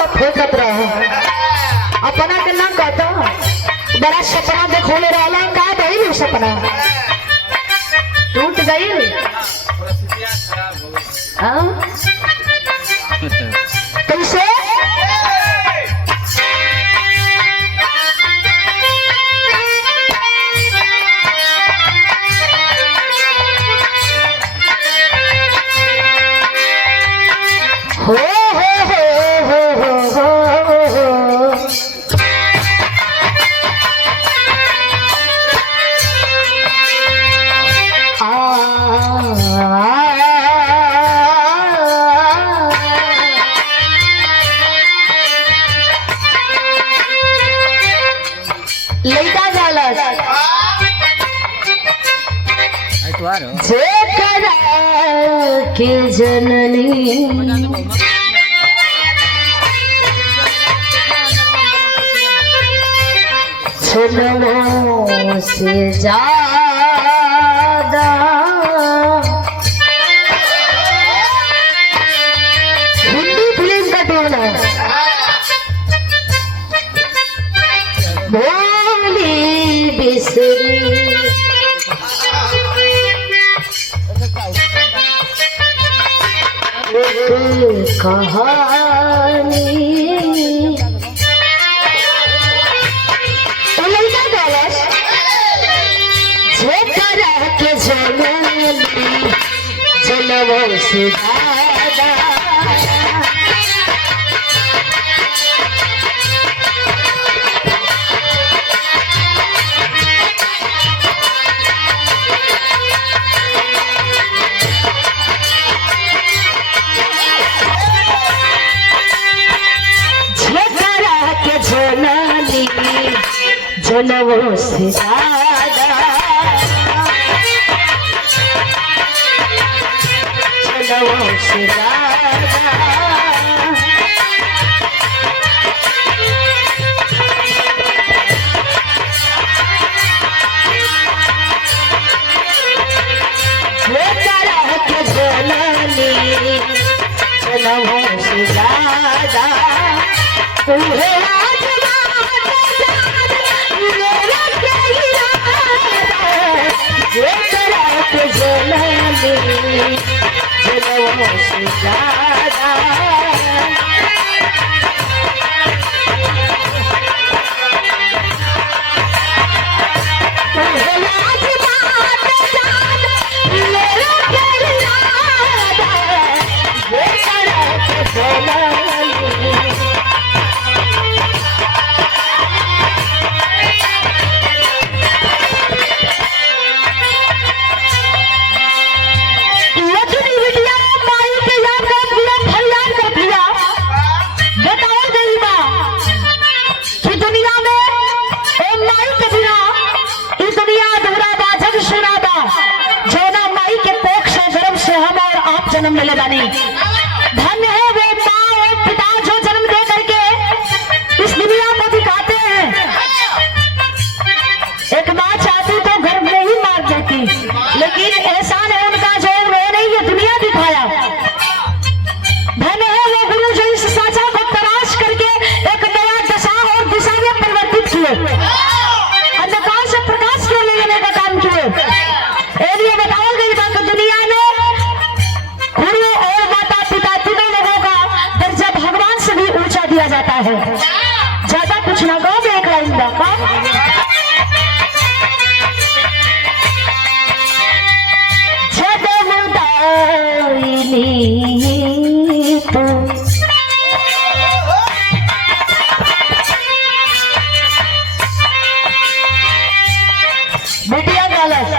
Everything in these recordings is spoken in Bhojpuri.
मत फेंकत रहो अपना के ना कहता बड़ा सपना देखोले रहला का भइल सपना टूट गई हां कैसे हो लइका जालस जेकरा के जननी जन्मों से ज्यादा हिंदी फिल्म का टोन है बोली बिसरी एक कहानी जन्मों से ज्यादा जेकरा के जननी जन्मों से ज्यादा जन्मों से ज्यादा जेकरा के जननी जन्मों से ज्यादा तुम्हें जेकरा के जननी जन्मों से ज्यादा जन्म ले लगानी धन्य है वो माँ और पिता जो जन्म दे करके इस दुनिया को दिखाते हैं। एक माँ चाहती तो घर में ही मार देती, लेकिन एहसान है उनका जो उन्होंने ये दुनिया दिखाया। धन्य है वो गुरु जो इस साचा को तलाश करके एक नया दशा और दिशा में परिवर्तित किए, अंधकार से प्रकाश के ले लेने का काम किए। ये बताओ गई बात दुनिया में गुरु और माता पिता तीनों लोगों का दर्जा भगवान से भी ऊंचा दिया जाता है। ज्यादा कुछ ना कहो, एक लाइन का बेटिया गलत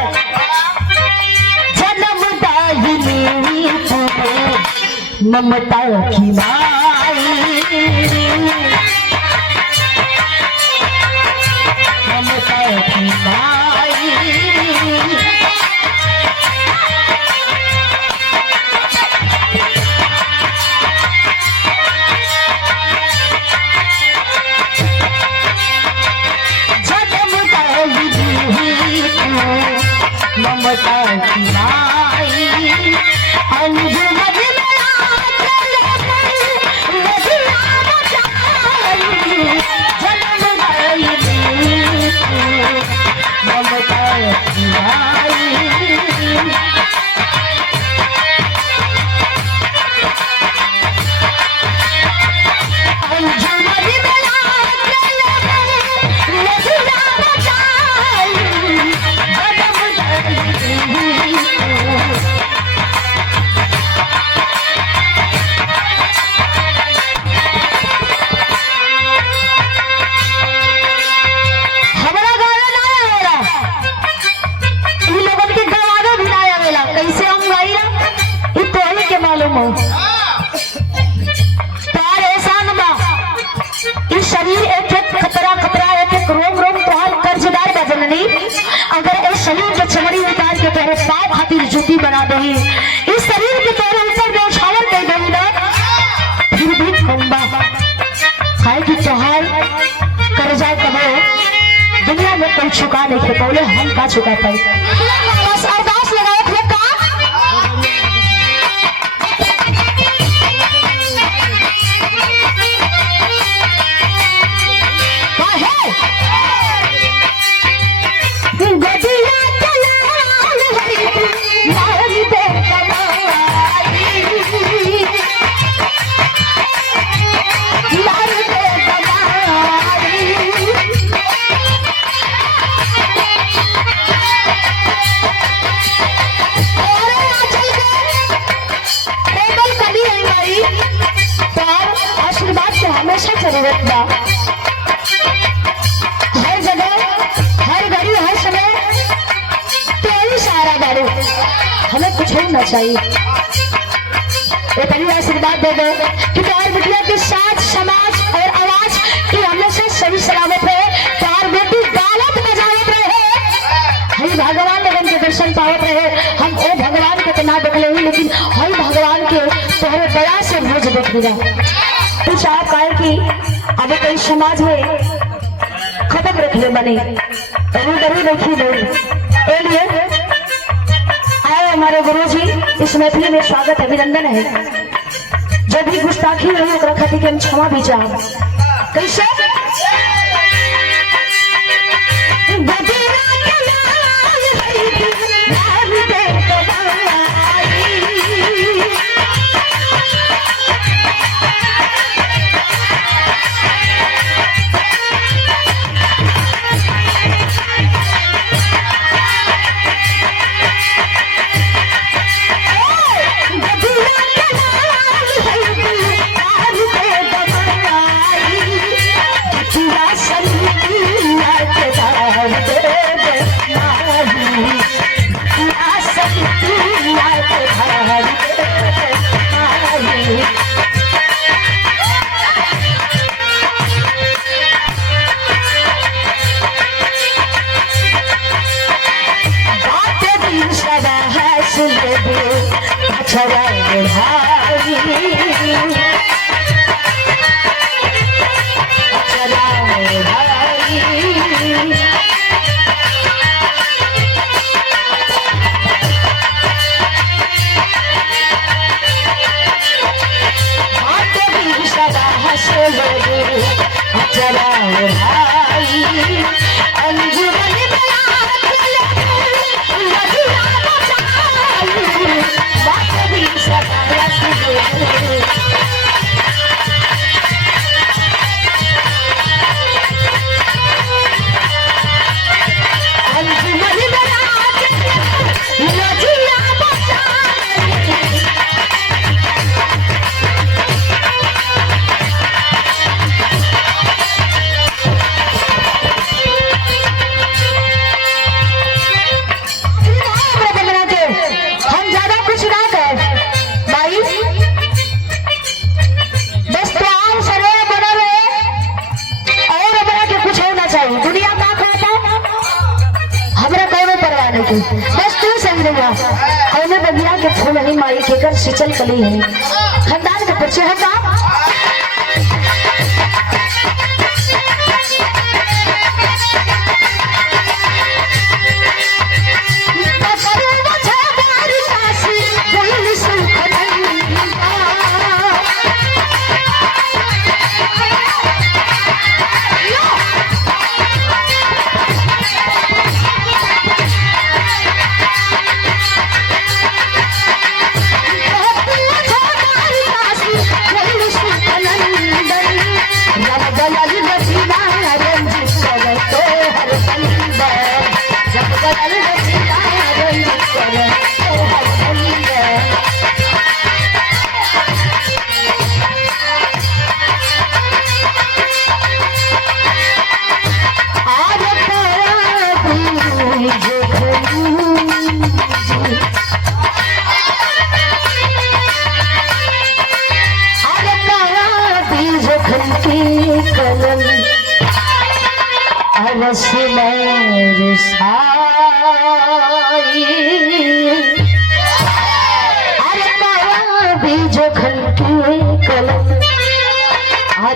ममता की माई ममता की माई ममता की माई अंजुम अम्बा खाए की त्योहार कर जाए कबो दुनिया में कोई चुका नहीं थे पहले हम का चुका पाई बस अरदास लगाए थे का हमेशा जरूरत बा हर जगह हर घड़ी हर समय तेरी सहारा बारू हमें कुछ होना चाहिए तेरी आशीर्वाद दे दो कि प्यार बिटिया के साथ समाज और आवाज की हमेशा सही सलामत रहे प्यार बेटी गालत बजावत रहे हरी भगवान लगन के दर्शन पावत रहे हम ओ भगवान के तो ना देख ले लेकिन हर भगवान के तोहरे दया से रोज देख लिया कुछ आप कहे कि अब कई समाज में खत्म रखने बने दरू देखी लोग लिए आए हमारे गुरुजी इस मैथिली में स्वागत अभिनंदन है जब भी गुस्ताखी हुई खाती के हम क्षमा भी चाह कैसे बस तू सही रहा और बगिया के फूल नहीं माई के कर सिंचल कली है खानदान के परिचय है का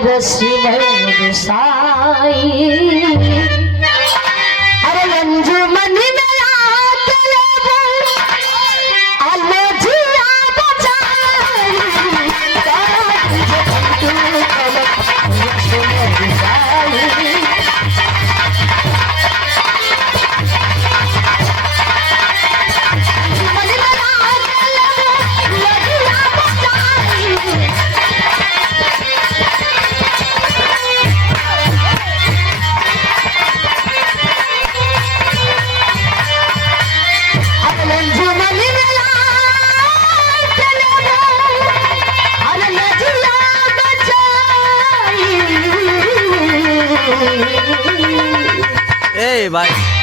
सिमर साई अरे अंजुमन में आके वो अलजिया बचाई सिमर साई ए भाई